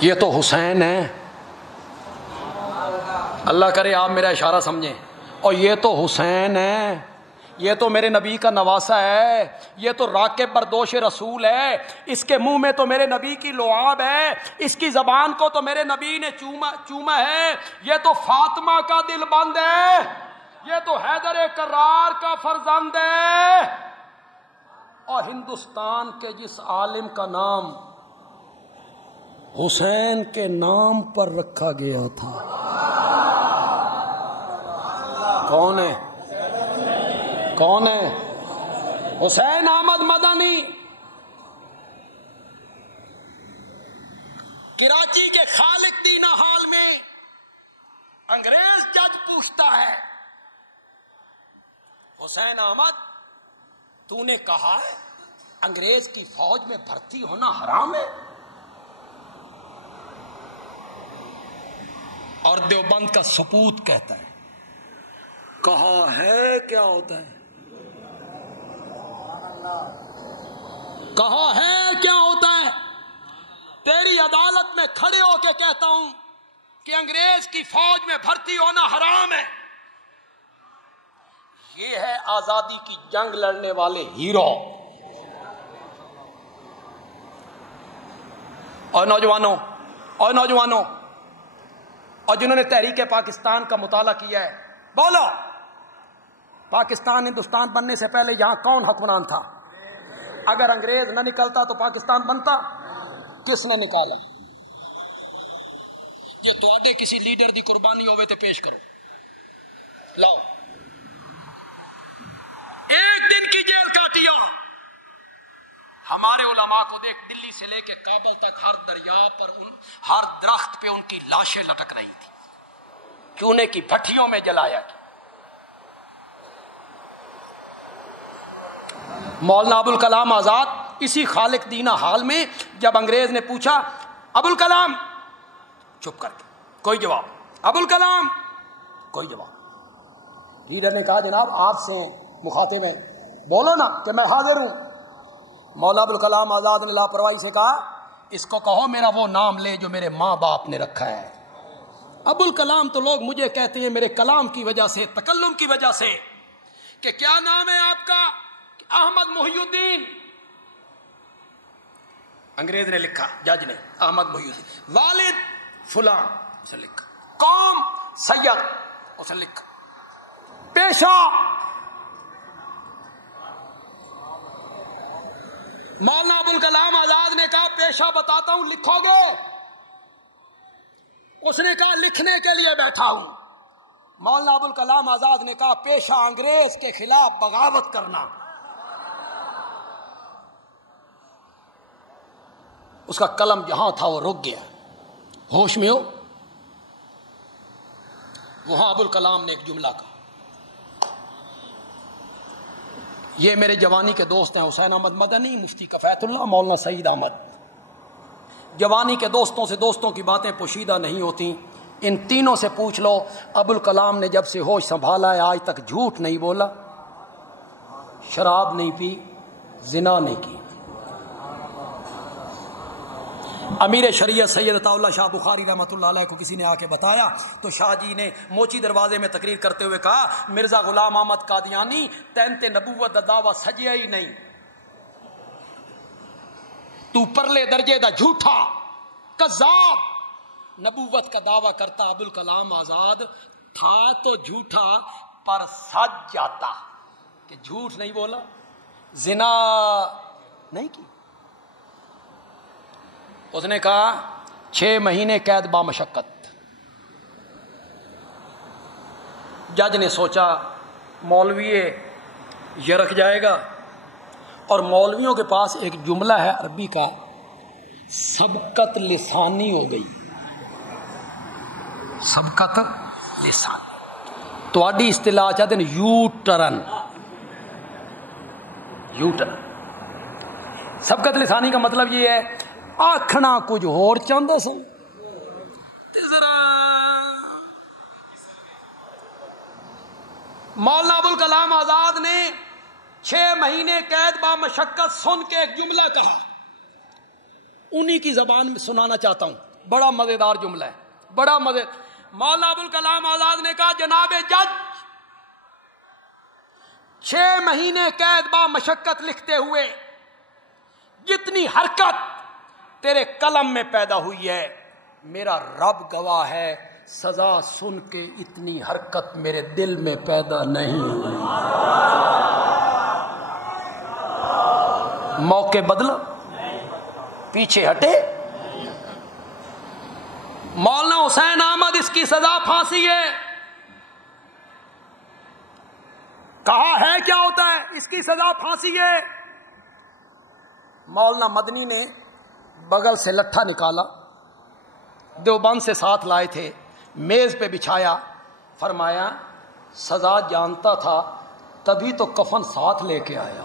یہ تو حسین ہے، اللہ کرے آپ میرا اشارہ سمجھیں، اور یہ تو حسین ہے، یہ تو میرے نبی کا نواسہ ہے، یہ تو راکب بردوش رسول ہے، اس کے منہ میں تو میرے نبی کی لعاب ہے، اس کی زبان کو تو میرے نبی نے چوما ہے، یہ تو فاطمہ کا دل بند ہے، یہ تو حیدر کرار کا فرزند ہے، اور ہندوستان کے جس عالم کا نام حسین کے نام پر رکھا گیا تھا، کون ہے؟ کون ہے؟ حسین احمد مدنی۔ کراچی کے خالق دینا ہال میں انگریز جج پوچھتا ہے، حسین احمد تو نے کہا ہے انگریز کی فوج میں بھرتی ہونا حرام ہے، اور دیوبند کا سپوت کہتا ہے کہا ہے کیا ہوتا ہے، کہا ہے کیا ہوتا ہے؟ تیری عدالت میں کھڑے ہو کے کہتا ہوں کہ انگریز کی فوج میں بھرتی ہونا حرام ہے۔ یہ ہے آزادی کی جنگ لڑنے والے ہیرو۔ اور نوجوانوں اور جنہوں نے تحریک پاکستان کا مطالعہ کیا ہے، بولو پاکستان ہندوستان بننے سے پہلے یہاں کون حکمران تھا؟ اگر انگریز نہ نکلتا تو پاکستان بنتا؟ کس نے نکالا؟ یہ تواڈے کسی لیڈر دی قربانی ہوئے تو پیش کرو، لاؤ ایک دن کی جیل کاٹیا۔ ہمارے علماء کو دیکھ، دلی سے لے کے کابل تک ہر دریا پر ہر درخت پہ ان کی لاشیں لٹک رہی تھی، چونے کی بھٹیوں میں جلایا گیا۔ مولانا ابوالکلام آزاد اسی خالق دینا حال میں جب انگریز نے پوچھا ابوالکلام، چپ کر کے کوئی جواب، ابوالکلام کوئی جواب، لیڈر نے کہا جناب آپ سے مخاطب ہیں، بولو نا کہ میں حاضر ہوں۔ مولانا ابوالکلام آزاد نے لاپرواہی سے کہا اس کو کہو میرا وہ نام لے جو میرے ماں باپ نے رکھا ہے۔ ابوالکلام تو لوگ مجھے کہتے ہیں میرے کلام کی وجہ سے، تکلم کی وجہ سے، کہ کیا نام ہے آپ کا؟ احمد محی الدین۔ انگریز نے لکھا، جج نے، احمد محی الدین، والد فلاں، اسے لکھا، قوم سید، اسے لکھا، پیشہ۔ مولانا ابوالکلام آزاد نے کہا پیشہ بتاتا ہوں، لکھو گے؟ اس نے کہا لکھنے کے لیے بیٹھا ہوں۔ مولانا ابوالکلام آزاد نے کہا پیشہ انگریز کے خلاف بغاوت کرنا۔ اس کا قلم جہاں تھا وہ رک گیا، ہوش میں ہو؟ وہاں ابوالکلام نے ایک جملہ کہا، یہ میرے جوانی کے دوست ہیں، حسین احمد مدنی، مفتی کفایت اللہ، مولانا سعید احمد۔ جوانی کے دوستوں سے دوستوں کی باتیں پوشیدہ نہیں ہوتی، ان تینوں سے پوچھ لو ابوالکلام نے جب سے ہوش سنبھالا ہے آج تک جھوٹ نہیں بولا، شراب نہیں پی، زنا نہیں کی۔ امیر شریعت سید عطا اللہ شاہ بخاری رحمۃ اللہ علیہ کو کسی نے آ کے بتایا تو شاہ جی نے موچی دروازے میں تقریر کرتے ہوئے کہا مرزا غلام احمد قادیانی تینت نبوت دا دعویٰ سجیا ہی نہیں، تو پرلے درجے دا جھوٹا کذاب، نبوت کا دعویٰ کرتا ابوالکلام آزاد تھا تو جھوٹا پر سج جاتا، کہ جھوٹ نہیں بولا، زنا نہیں کی۔ اس نے کہا 6 مہینے قید بامشقت۔ جج نے سوچا مولوی یہ رکھ جائے گا، اور مولویوں کے پاس ایک جملہ ہے عربی کا، سبقت لسانی ہو گئی، سبقت لسانی، تو آڈی اصطلاح چاہتے ہیں یو ٹرن، یو ٹرن۔ سبقت لسانی کا مطلب یہ ہے آکھنا کچھ اور چاہتا سن، ذرا مولانا ابوالکلام آزاد نے 6 مہینے قید بامشقت سن کے ایک جملہ کہا، انہی کی زبان میں سنانا چاہتا ہوں، بڑا مزیدار جملہ ہے، بڑا مزے. مولانا ابوالکلام آزاد نے کہا جناب جج 6 مہینے قید با مشقت لکھتے ہوئے جتنی حرکت تیرے قلم میں پیدا ہوئی ہے، میرا رب گواہ ہے، سزا سن کے اتنی حرکت میرے دل میں پیدا نہیں ہوئی. موقع بدلا، پیچھے ہٹے. مولانا حسین احمد اس کی سزا پھانسی ہے. کہا ہے کیا ہوتا ہے؟ اس کی سزا پھانسی ہے. مولانا مدنی نے بغل سے لٹھا نکالا، دیوبند سے ساتھ لائے تھے، میز پہ بچھایا، فرمایا سزا جانتا تھا تبھی تو کفن ساتھ لے کے آیا.